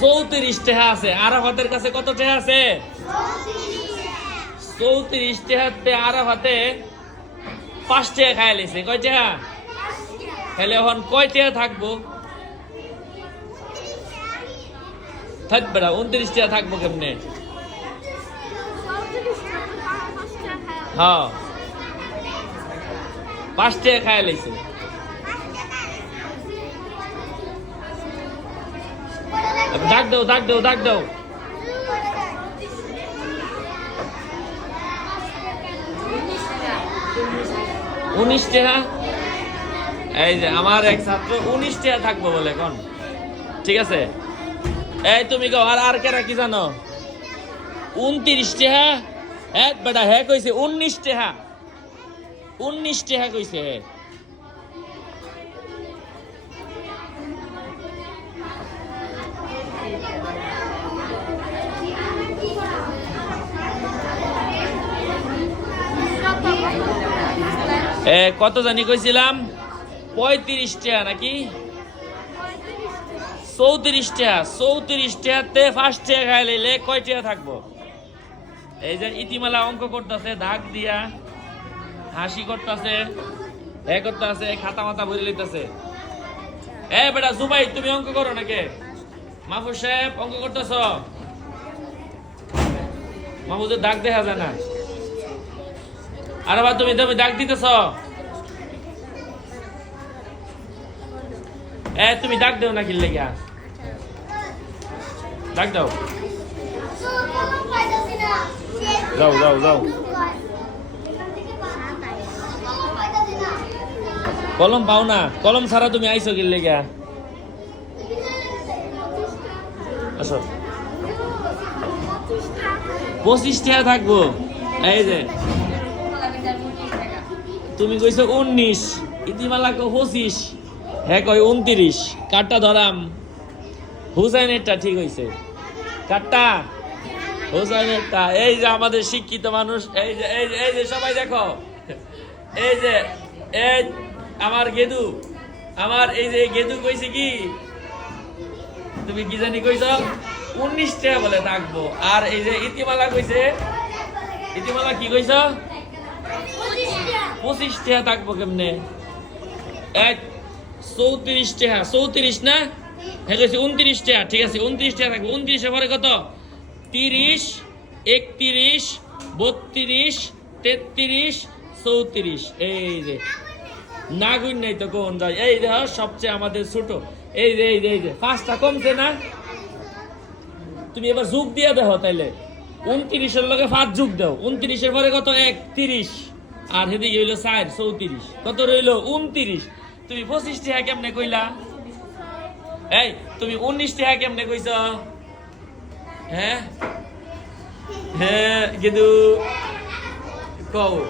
চৌত্রিশ টেহা আছে। আরাফাতের কাছে কত টেহা আছে? চৌত্রিশ টেহাতে আরাফাতে পাঁচ টেহা খাই লিছে। কয় টেহা? তাহলে এখন কয় টেহা থাকব? থাকবে না, উনত্রিশ টেহা থাকব কেমনে? হ্যাঁ। পাঁচ টেহা খাই লিছে। ডাক দাও ডাক দাও ডাক দাও উনিশ টাকা এই যে আমার এক ছাত্র উনিশ টাকা থাকব বলে এখন। ঠিক আছে? এই তুমি কো আর আর কেরা কি জানো? উনত্রিশ টাকা হ্যাঁ বেটা হ্যাঁ কইছে, উনিশ টাকা উনিশ টাকা কইছে হ্যাঁ কত জানি কইছিলাম? পঁয়ত্রিশ টাকা নাকি? চৌত্রিশ টাকা চৌত্রিশ টাকাতে ফার্স্ট টাকা খাই লইলে কয় টাকা থাকব? এই যে ইতিমালা অঙ্ক করতেছে দাগ দিয়া হাসি করতেছে, এ করতেছে, খাতা মাথা ভরে লইতেছে। এ বেটা জুবাই, তুমি অঙ্ক করো নাকি? মাহফুজ সাহেব, অঙ্ক করতেছ? মাহফুজের দাগ দেখা যায় না। আর আবার তুমি তুমি ডাক দিতেছ? এ তুমি ডাক দাও না কি লেগা ডাক দাও। যাও যাও যাও। কলম পাও না কলম ছাড়া তুমি আইছো কি লেগা আসো। পঁচিশ টাকা থাকব। এই যে। তুমি কইছো উনিশ ইতিমালা কো পঁচিশ হ্যাঁ কই উনত্রিশ কাঠটা ধরাম। হুসাইনেরটা ঠিক হইছে। কাঠটা হুসাইনেরটা এই যে আমাদের শিক্ষিত মানুষ, এই যে এই যে এই যে সবাই দেখো। এই যে, এই আমার গেদু, আমার এই যে গেদু কইছে কি? তুমি কি জানি কইছ? উনিশ টাকা বলে থাকব। আর এই যে ইতিমালা কইছে, ইতিমালা কি কইছ? পঁচিশ টাকা থাকব কেমনে? এক, চৌত্রিশ টাকা চৌত্রিশ না? হ্যাঁ কইছি উনত্রিশ টাকা ঠিক আছে উনত্রিশ টাকা থাকবে। উনত্রিশের পরে কত? তিরিশ, একত্রিশ, বত্রিশ, তেত্রিশ, চৌত্রিশ। এই যে না গুণ নাই তো কোন যায়? এই দেহ সবচেয়ে আমাদের ছোট। এই যে এই যে এই যে, পাঁচটা কমছে না? তুমি এবার যুগ দিয়ে দেখো তাইলে। উনত্রিশের লগে পাঁচ যুগ দাও। উনত্রিশের পরে কত? এক তিরিশ আর হেদিকে হইল চার, চৌত্রিশ। কত রইল? উনত্রিশ। তুমি পঁচিশ টাকা কেমনে কইলা? এই, তুমি উনিশ টাকা কেমনে কইছ? হ্যাঁ? হ্যাঁ কিন্তু কও।